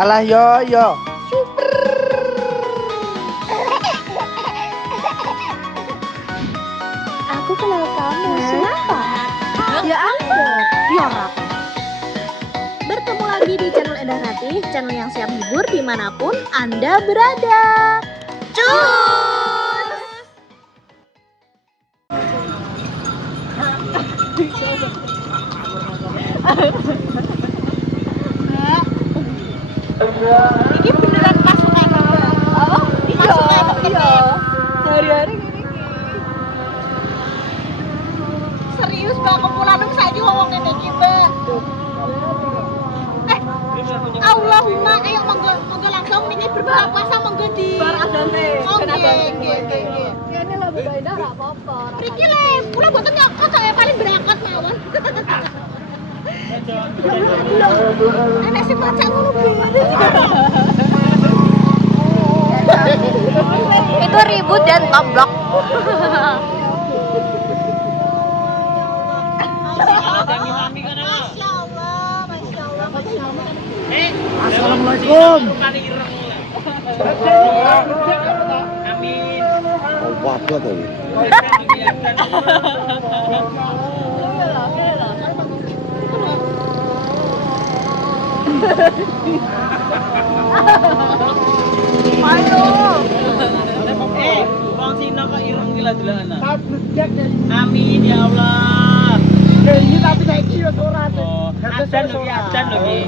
Alah yo. Aku kenal kamu. Siapa? Ya ampun. Yora. Bertemu lagi di channel Endah Ratih, channel yang siap hibur dimanapun Anda berada. Cus! Ini beneran masuk kayak oh, masuk kayak sehari-hari gini. Serius Mbak, kumpulan saiki ngomong ngene iki, Mbak. Allahumma ayo monggo langsung niki berbuka puasa monggo di bar adane. Nggih. Kene lho Mbak Indah ra apa-apa. Iki le, kula boten nyokot saya paling berangkat mawon. Enak sih maca ngono gimana? Itu ribut dan toblok. Assalamualaikum. Amin. Oh, apa tuh? Ayo. Wong Cina kok ireng gila-gilaan. Amin ya Allah. Ini tapi saiki yo ora. Oh, adzan lho iki.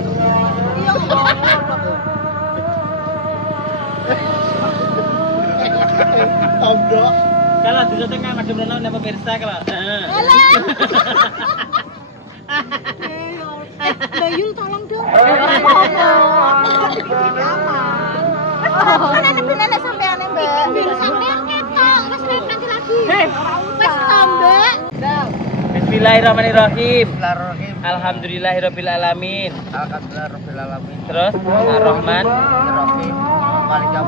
Tombok. Kalau di tengah madem rono napa pemirsa kalau. Bayul tolong dong. Kan ada beneran sampean Mbak. Biru sampean ketok, wis nanti lagi. Wis tambah. Bismillahirrahmanirrahim. Bismillahirrahmanirrahim. Alhamdulillahirabbil alamin. Alhamdulillahirabbil alamin. Terus Ar-Rahman, Bismillahirrahmanirrahim. Malikam.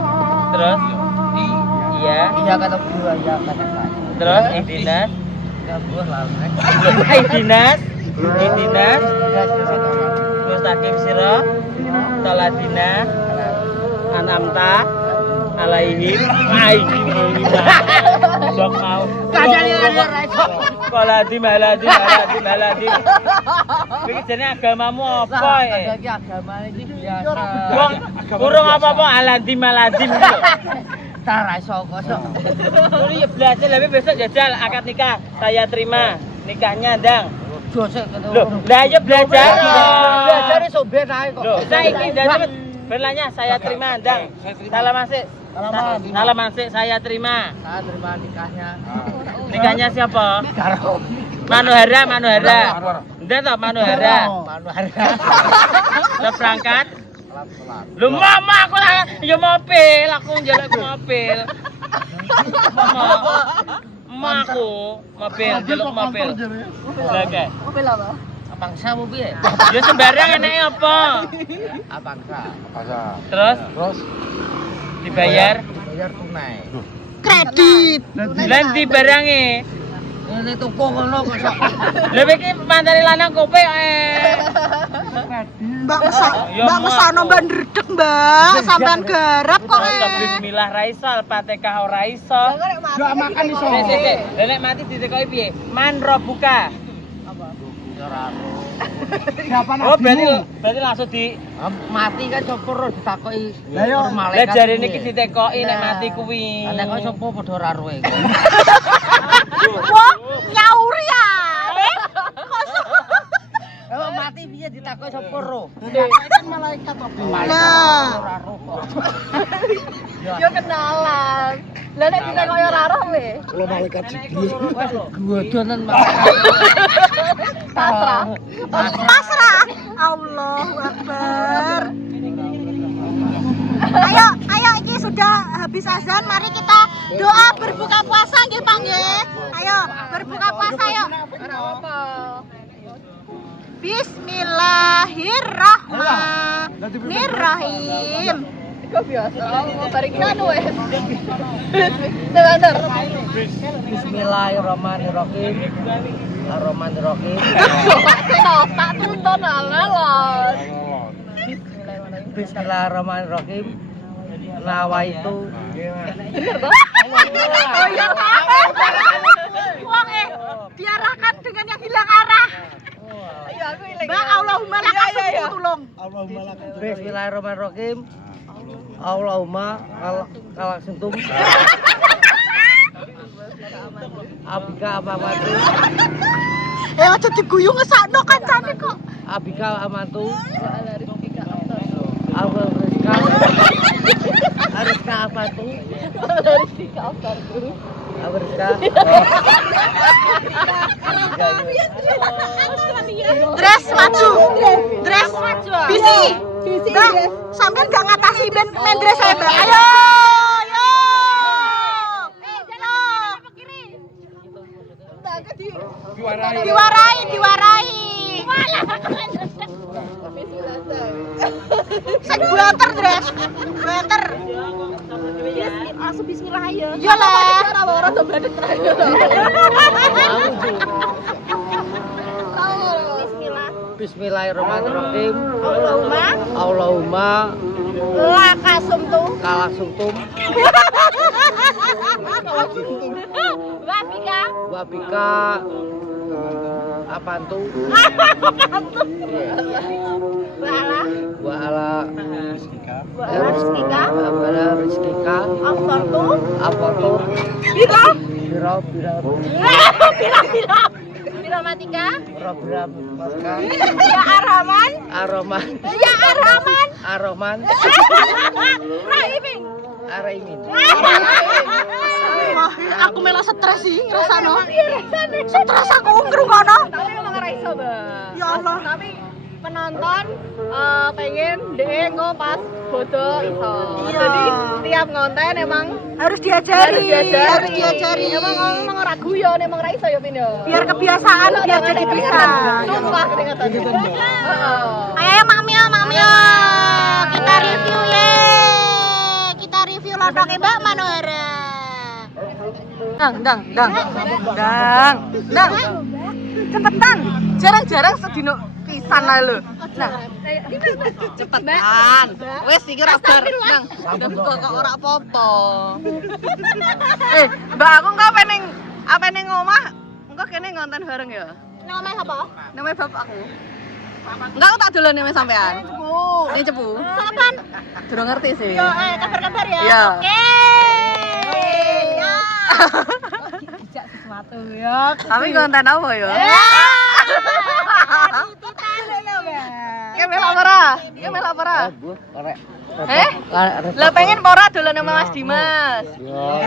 terus iya, Iya kata dua ya kata saya. terus Idinas, Ya buah lalu. Idinas, Mustaqim sira, Taladina, Anamta, Alaihim, Sok mau. Kaladim. Iki jenenge agamamu apa ya? Lagi agama ini biasa. Wong kurang apa-apa aladim gitu. Tarai sokosok. Kulo ya belajar tapi besok jajal akad nikah. Saya terima nikahnya, Dang. Dosek Loh, lah ayo belajar. Belajar sok ben ae kok. Loh, saiki cepet berlanya saya terima, Dang. Salaman sik. Salaman sik saya terima. Saya terima nikahnya. Nikahnya siapa? Karo Manuhara. Ndak toh Manuhara. Manuhara. Udah berangkat? Salat. Lu mama aku lah ya mobil, aku njaluk mobil. Mama aku mobil, njaluk mobil. Oke. Mobil apa? Bangsa mu piye? Ya sembarang enake apa? Bangsa. Terus dibayar Bayar tunai. Kredit. lan di barange. Ini tuku ngono kok sok. Lha iki mantane lanang kope Mbak mesano Mbak ndredeg Mbak, sampean garap kok. Bismillah ra iso, Fatihah ora iso. Gak makan iso. Sik. Lah nek mati ditekoki piye? Man robuka. Oh, berarti langsung di Mati kan sopor ditakoki. lah jare niki ditekoki nek mati kuwi. Nek kok sapa padha ora roe. Wong nyauri ae. Kalau mati piye ditakoki sapa ro? Kan malaikat apa? Nah. Ora ro kok. Yo kenalan. Lah nek ditekoki ora roh we. Kalau malaikat Jibril. Gudonan malaikat. Pasrah. Allahu Akbar. Ayo iki sudah habis azan, mari kita doa berbuka puasa nggih Pak nggih. Ayo berbuka puasa yuk. Bismillahirrahmanirrahim. Kok biasa? Mau barikin anu wes. Sebentar. Bismillahirrahmanirrahim. Ar-Rahmanirrahim. Tak tuntun alon. Bismillahirrahmanirrahim. Bismillahirrahmanirrahim. Nawa itu. Bener toh? Oh iya. Wong diarahkan dengan yang hilang arah. Ayo aku ilang. Mbak Allahumma lakasum tulung. Bismillahirrahmanirrahim. Allahumma kalaksuntum. Abika amantu. Aja diguyu ngesakno kancane kok. Abika amantu. Ariska apa tuh? Ariska. Dress maju. Dress maju. Bisi. Mbak, sampean gak ngatasi main dress saya, Mbak. Ayo, ayo. Diwarai. Saya buanter, Dress. Buanter. Langsung bismillah aja. Iyalah. Orang dombladek terakhir. Bismillahirrahmanirrahim. Allahumma Kalaksuntum. Wabika apantu. Wa ala rizkika. Afartu. Bira. Biramatika. Ya Arhaman. Arroman. Araimin. Aku malah stres sih ngrasano. Stres aku ngrungokno. Tapi emang ora iso, Mbak. Ya Allah. Tapi penonton pengen dhek engko pas foto iso. Jadi tiap ngonten emang harus diajari. Emang ora guyon, emang ora iso ya Pin yo. Biar kebiasaan, biar jadi bisa. Sumpah keringatan. Ayo Mak Mio. Kita review ye. Kita review lontongnya Mbak Manohara. Dang. Cepetan. Jarang-jarang sedino pisan lah lho. Nah, cepetan. Wes iki ora bar. Nang, kok ora apa-apa. Mbak aku engko apa ning omah? Engko kene ngonten bareng ya. Nang omah apa? Nang omah bapakku. Enggak, aku tak dolan nek sampean. Ini cepu. Kapan? Durung ngerti sih. Yo, kabar-kabar ya. Iya. Oke. Dijak sesuatu ya. Tapi konten apa ya? Itu tale lho, Mbak. Ki melok ora? Korek. Lah pengen ora dolan sama Mas Dimas. Ya,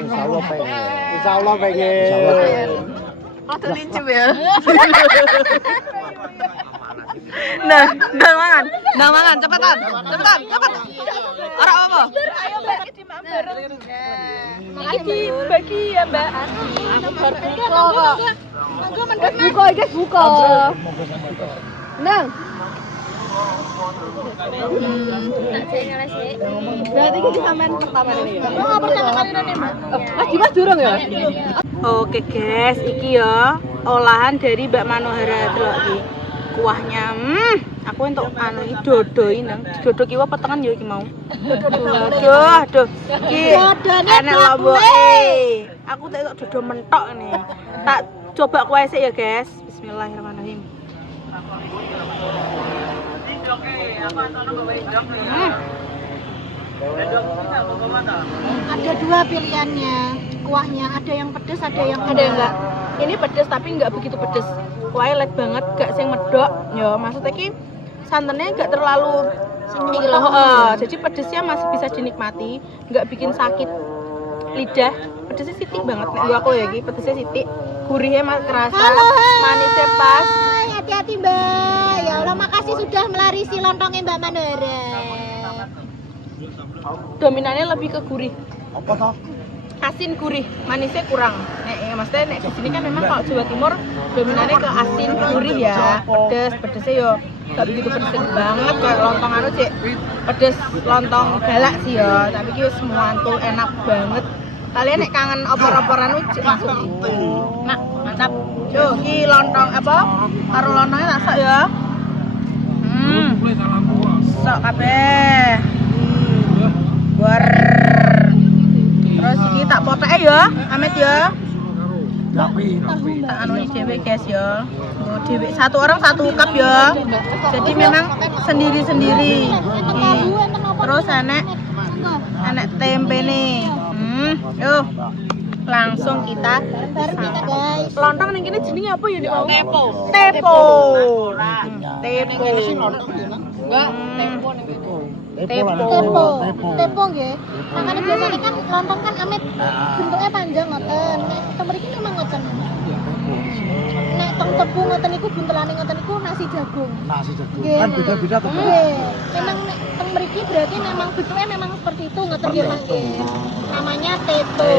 insyaallah pengen. Rada licin ya. Nah, mangan, cepetan. Ora apa? Ayo Mbak dimambar. Iki dibagi ya, Mbak. Aku bar buka kok. Monggo mendhet buka iki buka. Nang. Berarti iki sampean pertama ini. Oh, pertama kali ini, Mbak. Mas Dimas durung ya? Oke guys, iki ya olahan dari Mbak Manohara delok iki. Kuahnya, aku entuk anu iki dodo iki nang. Dodo kiwa petengan ya iki mau. Aduh. Iki enak lomboke. Aku tak entuk dodo mentok nih. Tak coba kuah sik ya guys. Bismillahirrahmanirrahim. Ada dua pilihannya kuahnya, ada yang pedes, ada yang enggak. Ini pedes tapi enggak begitu pedes. Kuahnya light banget, gak sing medok. Ya maksudnya ki santannya enggak terlalu jadi pedesnya masih bisa dinikmati, enggak bikin sakit lidah. Pedesnya sitik banget nek aku ya iki, pedesnya sitik. Gurihnya kerasa, manisnya pas. Hati-hati Mbak. Ya Allah, makasih sudah melarisi lontongnya Mbak Manohara. Dominannya lebih ke gurih. Apa toh? Asin gurih, manisnya kurang. Maksudnya di sini kan memang kalau Jawa Timur dominannya ke asin gurih ya. Pedesnya yo gak begitu pedes banget kayak lontong anu sih. Pedes lontong galak sih ya, tapi ki semua tuh enak banget. Kalian nek kangen opor-oporan uji masuk itu. Nah, mantap. Yo, ki lontong apa? Karo lontongnya tak sok ya. Sok kabeh. War. Terus iki tak poteke ya, Amit ya. Rapi. Tak anu dhewe guys ya. Oh, dhewe satu orang satu cup ya. Jadi memang sendiri-sendiri. Terus enek tempe nih. Yuk. Langsung kita guys. lontong ning kene jenenge apa ya, Dik? Tepo. Tepo. Enggak, tempo ning kene. Tepo nggih. Makanya biasanya kan lontong kan Amit bentuknya panjang ngoten. Nek teng mriki memang ngoten. Nek teng tebu ngoten niku buntelane ngoten niku nasi jagung. Kan beda-beda tuh. Nggih. Memang nek teng mriki berarti memang bentuknya memang seperti itu ngoten nggih Mas nggih. Namanya tepo.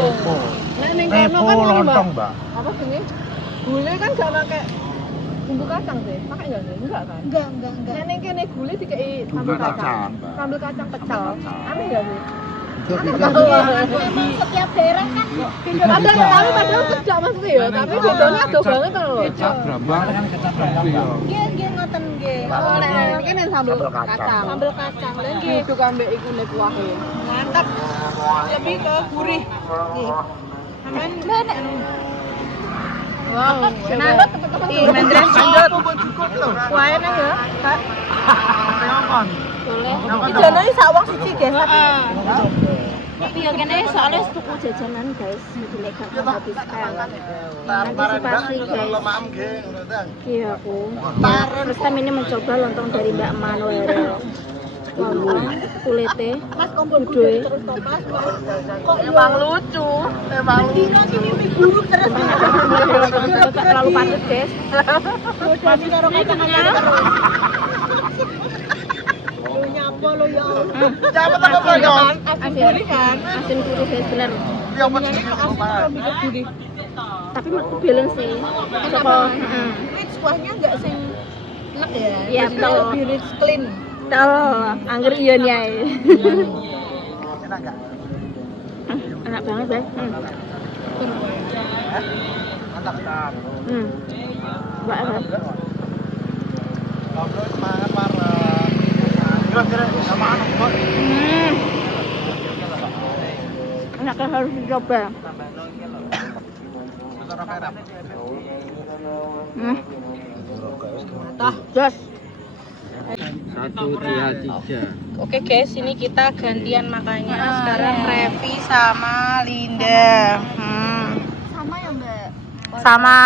Nek ning Tepo kono kan lontong, Mbak. apa jenenge? Gule kan gak pakai bumbu kacang sih. Pakai enggak sih? Enggak kan? Enggak. Nek ning kene gule dikei sambal Bumbu kacang. kacang, Mbak. Sambal kacang pecel. Aneh enggak sih? Memang setiap daerah kan beda. Tapi padahal kerja maksudnya ya, tapi bedanya ado banget loh. Kecap brambang kan kecap brambang, Mbak. Nggih ngoten nggih. Oh, nek kene sambal Sambal kacang. kacang. Sambal kacang lha nggih. Duduk ambek iku nek kuahe. Mantap. Lebih ke gurih. Nggih. Aman nek. Wow, enak. Ih, mendres lanjut. Kuahe nang ya, Kak. Boleh. Iki jono sak wong siji, guys. Tapi ya kene soalnya tuku jajanan guys, jadi nek gak habiskan. Antisipasi guys. Iya aku. First time ini mencoba lontong dari Mbak Manuel. Wow, kulitnya Mas kompor gede terus Mas. Kok emang lucu. Emang Dino ki mimpi buruk terus. terlalu padat, guys. Masih karo kacang-kacang terus. Lo nyapa lo ya. Cepet apa kan? Asin gurih kan? Asin gurih guys bener. Ya asin lebih ke gurih. Tapi menurutku balance sih. Sapa? Rich kuahnya enggak sing enak ya. Iya, Jadi betul. lebih rich clean. Angger iya nih ae. Enak enggak? Enak banget, Bang. Mantap. Banget. Ngobrol semangat bareng. Kira-kira sama anak kok. Enak kan harus dicoba. Jos. 1, 2, 3. Oke guys, ini kita gantian makannya. Sekarang Revi sama Linda. Sama ya, Mbak? Sama.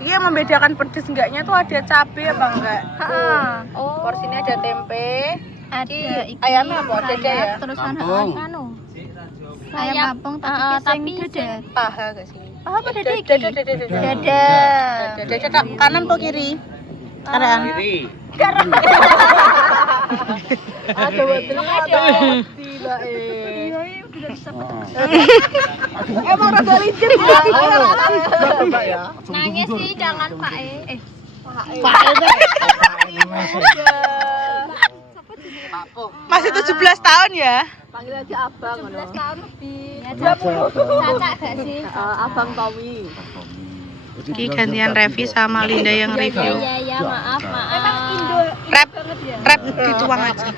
Ini yang membedakan pedes enggaknya tuh ada cabai apa enggak? Oh. Porsinya ada tempe. Ada Iki ayamnya apa? Dada ya? Terus Kampung. anu. Ayam kampung tapi dada. Paha gak sih? Paha apa dada iki? Dada. Dada. Dada kanan atau kiri? Kanan. Kiri. Ada betul ada. Gila Iya, udah bisa Emang rada licin ya. Mbak ya. nangis sih jangan Pak Masih 17 tahun ya? Panggil aja Abang 17 tahun lebih. Caca gak sih? Abang Tommy. Di gantian Revi sama Linda yang review. Iya, maaf. Emang Indo Rap dituang aja.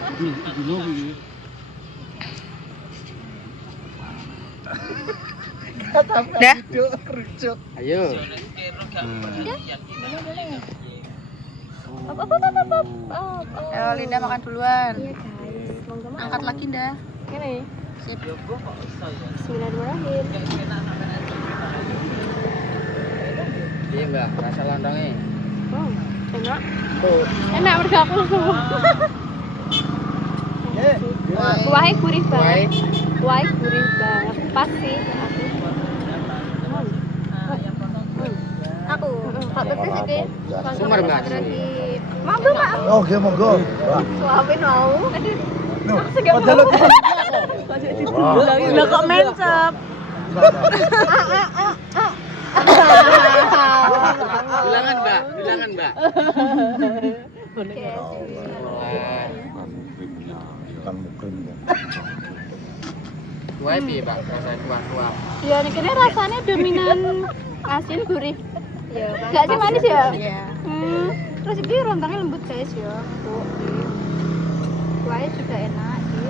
Dah. Ayo. Ayo Linda makan duluan. Iya guys, monggo makan. Angkat lagi dah. Ini. Sip. Bismillahirrahmanirrahim. Iya, Mbak. Rasa lontongnya. Enak. Enak mereka aku semua. Kuahnya gurih banget. Kuahnya gurih banget. Pas sih aku. Aku tak betul sih. Sumber, Mbak. Monggo, Pak. Oke, monggo. Suami mau. Aduh. Padahal Lah kok mencep. Bilangan, Mbak. Bilangan, Mbak. Kuah piye, Pak? Rasa kuah-kuah. Ya, ini rasanya dominan asin gurih. Ya, gak sih manis ya? Iya. Terus ini lontongnya lembut guys ya. kuahnya juga enak sih.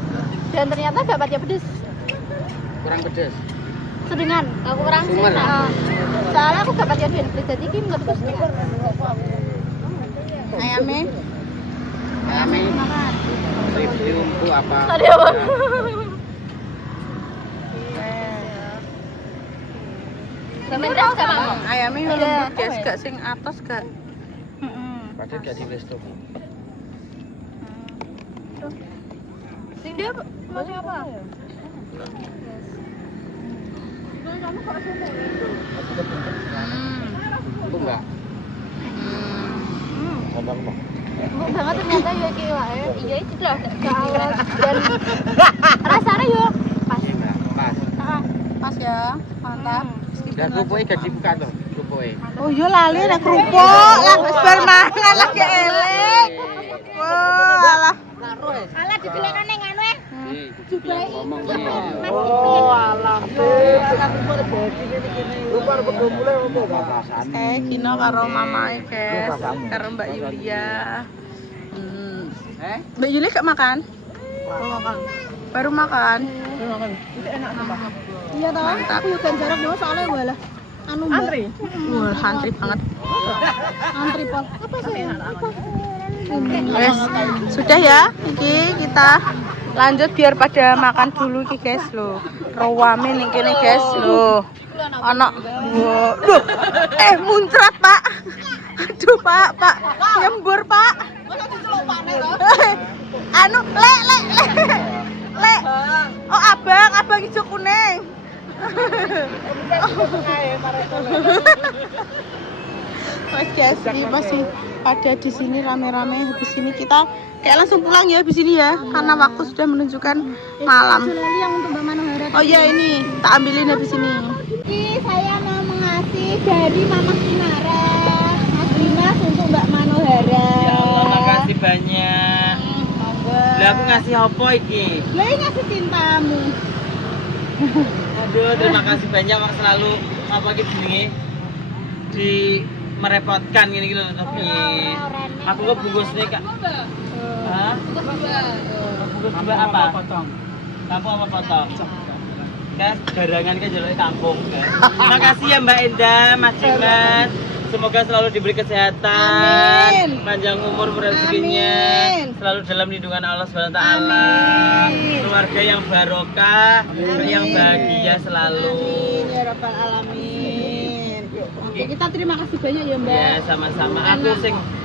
Dan ternyata dapatnya pedes. Kurang pedes. Sedengan, aku kurang sih. Soalnya aku dapatnya dua pedes, jadi ini menurutku sedengan. Ayamnya Makan. Itu apa? Tadi apa? Sementara sama. ayamnya lembut guys, gak sing atas gak. Padahal gak di resto. Sing dia masih apa? Itu enggak. Abang mau. Empuk banget ternyata ya iki wae. Iya itu lah gawat dan rasanya yo pas. Pas. Pas ya, mantap. Dan kerupuknya gak dibuka tuh, kerupuknya. Oh iya lali ada kerupuk, lah wis bar mangan lagi elek. Wah, lah. Alah didelokno ning anu e. Jublai ngomong Oh, alah. Kino karo mamae, guys. Karo Mbak Yulia. Mbak Yulia gak makan? Baru makan. Iya toh, aku yo kan jarak dhewe soalnya gue lah. Anu antri. Wah, antri banget. Antri pol. Apa sih? Guys, sudah ya. Iki kita lanjut biar pada makan dulu iki guys lo. Rawamen ning kene guys lo. Ana loh. Muncrat, Pak. Aduh, Pak. Nyembur, Pak. Anu, lek. Oh, abang hijau kuning. Mas guys, ini masih pada di sini rame-rame. Habis ini kita kayak langsung pulang ya habis ini ya, karena waktu sudah menunjukkan malam. Yang untuk Mbak Manohara. Oh iya ini, tak ambilin habis ini. Ini saya mau mengasih dari Mama Kinara, Mas Dimas untuk Mbak Manohara. Ya Allah, makasih banyak. Lah aku ngasih apa iki? Lah ini ngasih cintamu. Aduh, terima kasih banyak Mak, selalu apa gitu nih di merepotkan gini loh tapi aku kok bungkusnya Kak. Hah? Bungkus dua apa? Potong. Kampung apa potong? Guys, garangan kan jalur kampung guys. Terima kasih ya Mbak Endah, Mas Dimas. Semoga selalu diberi kesehatan, Amin. panjang umur rezekinya, selalu dalam lindungan Allah SWT. Keluarga yang barokah, yang bahagia selalu. Amin ya rabbal alamin. Oke, kita terima kasih banyak ya Mbak. Ya, sama-sama.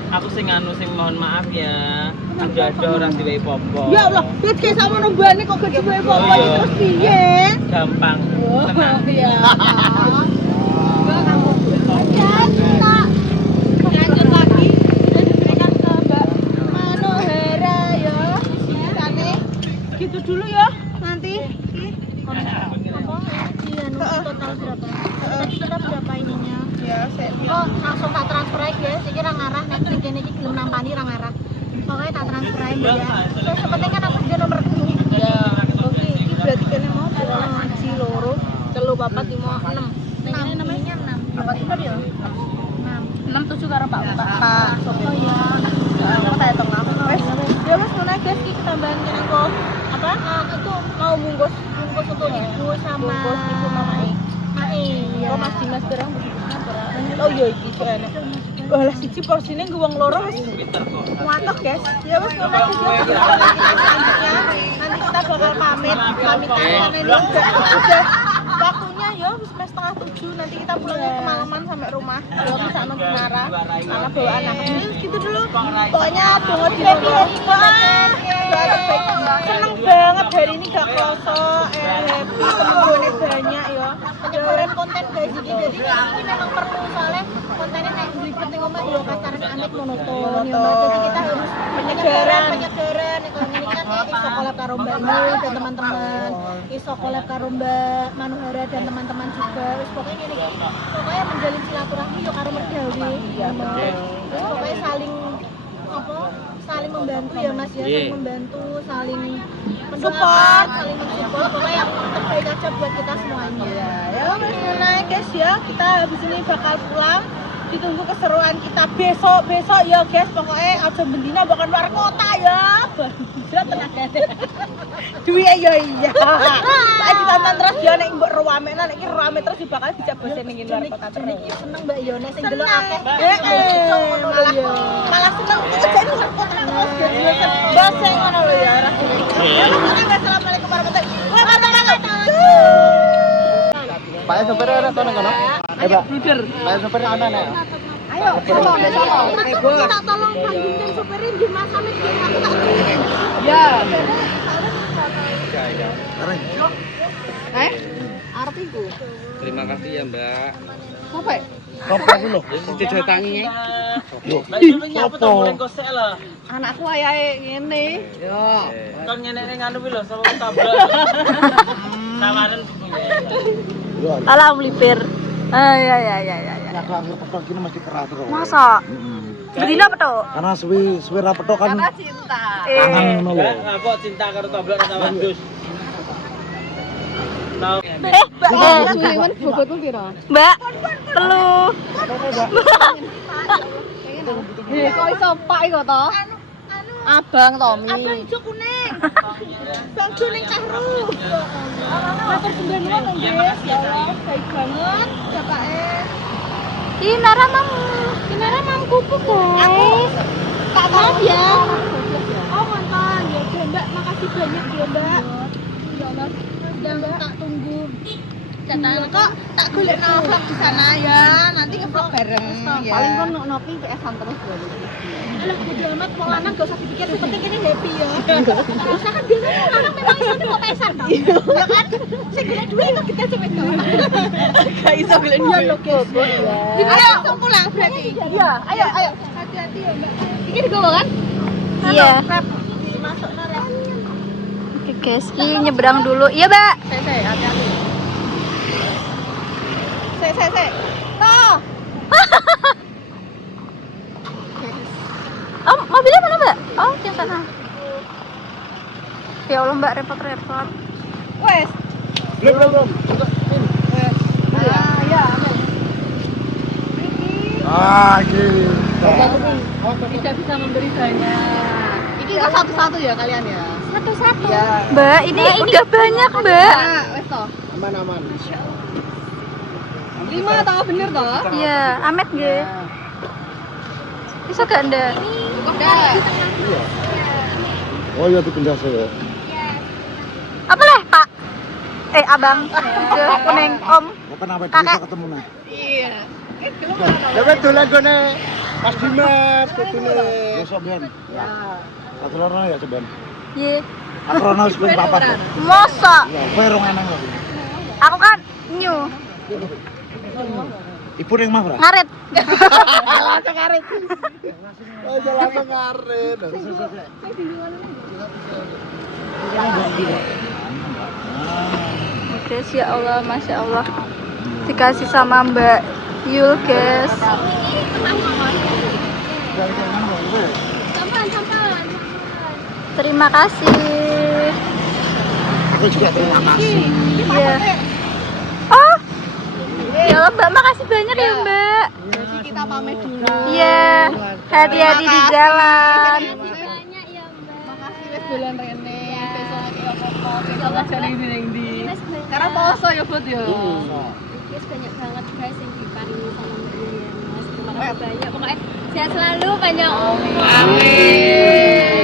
Aku sing mohon maaf ya. Ada orang diwehi popo. Ya Allah, lihat kayak sama nombane kok gak diwehi popo Oh, iya. terus piye? Gampang. Tenang. Iya. Lanjut lagi dan diberikan ke Mbak Manohara ya. Sisane Gitu dulu ya. Nanti total berapa? Tadi total berapa ininya? ya saya Oh, langsung tak transfer aja guys. Iki ra ngarah nek ning kene iki gelem nampani ra ngarah. Pokoknya tak transfer aja Mbak ya. Terus sepenting kan aku sudah nomor 2. ya. Oke, iki berarti kene mau siji loro, telu papat lima enam. Ning kene namanya 6. Apa bener ya? 6 7 karo Pak. Oh iya. Aku tak hitung lah. Wes, ya wes ngono guys iki ketambahan kene kok. Apa? Itu Mau bungkus untuk ibu sama bungkus ibu mamae. Iya. Oh Mas Dimas barang bungkusnya barang. Oh iya iki enak. Wah lah siji porsine ngguwang loro wis muatok guys. Ya wes ngono iki selanjutnya. Nanti kita bakal pamitan ini udah waktunya ya wis 6:30. Nanti kita pulangnya kemalaman sampai rumah. Ya wis ana Kinara, ana bawa anak. Gitu dulu. Pokoknya dongo di seneng banget hari ini gak kloso, happy, temen-temennya banyak ya. Penyebaran konten guys iki jadi ini memang perlu soalnya kontennya nek nglipet ning omah yo pacaran amit monoton ya Mbak. Jadi kita harus penyebaran nek kalau ini kan iso collab karo Mbak Yul dan teman-teman, iso collab karo Mbak Manohara dan teman-teman juga. Wis pokoknya ngene iki. Pokoknya menjalin silaturahmi yo karo mergawe. Ya Mbak. Terus pokoknya saling membantu ya Mas ya, saling membantu, saling mendoakan, saling mensupport, pokoknya yang terbaik aja buat kita semuanya. Ya wes mulai guys ya, kita habis ini bakal pulang. Ditunggu keseruan kita besok ya guys. Pokoknya aja bendina bakal luar kota ya. Bisa tenaga. Duwe ya iya. Tak ditonton terus ya nek mbok rame nek iki rame terus bakal bisa bosen ning luar kota terus. Seneng Mbak yo nek sing delok akeh. Malah seneng kerja di luar kota terus jadi bosen ngono lho ya rasane. Ya assalamualaikum warahmatullahi wabarakatuh. Pak sopir ada kono kono. Pak sopir ana nek. Ayo, tolong panggilkan sopirin di Mas Amit biar aku tak turunin. Ya. Arep iku. Terima kasih ya, Mbak. Sopo? Sopo ku lho? Tidak tangi. Lho. Sopo? Anakku ayahe ngene. Yo. Kan ngene nganu kuwi lho, sama tabrak. Samaran Alah melipir. Ya. Nek langir petok kene mesti keras terus. Masa? Bedina petok? Karena suwi ra petok kan Cinta. tangan ngono lho. Apa cinta karo tabrak sama dus. Tahu. Suliman bobotmu piro? Mbak, telu. Kok iso pak iku to? Abang Tommy. Abang ijo kuning. Bang kuning kahru. Matur sembah nuwun nggih. Ya Allah, baik banget bapake. Kinara mamku guys. Tak maaf ya. Oh, mantan. Ya udah, Mbak, makasih banyak ya, Mbak. Ya Mas, udah tak tunggu. Datang kok tak golek vlog di sana ya. Nanti nge-vlog bareng ya. Paling kon nopi PS-an terus lho. Alah, bodo amat mau lanang gak usah dipikir, yang penting ini happy ya. Soalnya kan biasanya lanang memang iso mau pesan tau. Ya kan? Sing golek duit itu kita cewek tau. Gak iso golek duit lho, guys. Ayo, langsung pulang berarti. Iya, ayo. Hati-hati ya, Mbak. Iki digowo kan? Iya. Masuk rep. Oke guys, ini nyebrang dulu. Iya, Mbak. Saya, hati-hati. Saya. Toh. Oh, mobilnya mana, Mbak? Oh, yang sana. Ya Allah, Mbak, repot-repot. Wes. Belum. Ya, Iki. tidak bisa memberi banyak. Ini kok satu-satu ya kalian ya? Satu-satu. Ya. Mbak, ini udah banyak, Mbak. Nah, wes toh. Aman. 5 tau bener toh? Iya, Amet nggih. Bisa gak Anda? Enggak. Iya. Oh iya dipindah saya. Apa leh, Pak? Abang. Kuning, Om. Kapan apa Kakek. bisa ketemu nah? Iya. Dewe dolan gone Mas Dimas kudune. Besok ben. Ya. Satu ya coba. Ye. Akrono wis ping papat. Masa? Ya, kowe rong enang lho. Aku kan new. Ibu ning mah, Bro. Ngarit. Langsung ngarit. Langsung ngarit. Guys, ya Allah, Masya Allah. Dikasih sama Mbak Yul, guys. Terima kasih. Aku juga terima kasih. Iya. Oh. Ya Allah, Mbak, makasih banyak ya, Mbak. Jadi kita pamit dulu. Iya. Hati-hati di jalan. Makasih wis dolan rene. Besok lagi apa-apa. Besok ngajari ini ning ndi. Karena poso ya, Bud ya. Guys, banyak banget guys yang diparingi sama Mbak Yulian, Mas. Terima kasih banyak. Pokoknya sehat selalu, panjang umur. Amin.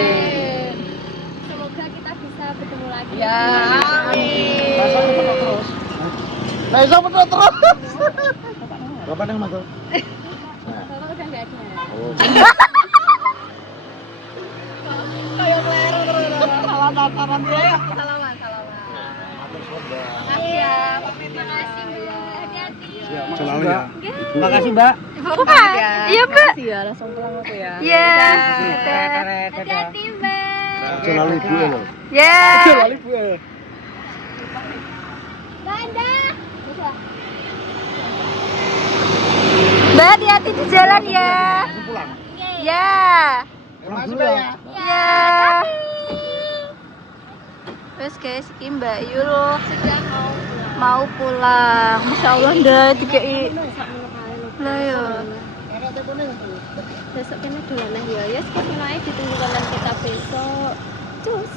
Semoga kita bisa bertemu lagi. Ya, amin. Lah iso betul terus. Bapak nang mas. Bapak udah nggak ada. Oh. Kayak kleru terus. Salam-salaman ya. Salaman. Makasih ya. Terima kasih, Mbak. Hati-hati. Selalu ya. Makasih, Mbak. Bukan. Iya, Mbak. Makasih ya, langsung pulang aku ya. Iya. Hati-hati, Mbak. Selalu ibu lho. Ya. Selalu ibu. Banda. Mbak, hati-hati di jalan ya. Pulang. Ya. Makasih ya. Ya. Terus guys, ini Mbak Yul mau pulang. Masya Allah, ndak dikei. Lah ya. Besok kene dolan ya. Ya, sekono ae ditunggu konten kita besok. Cus.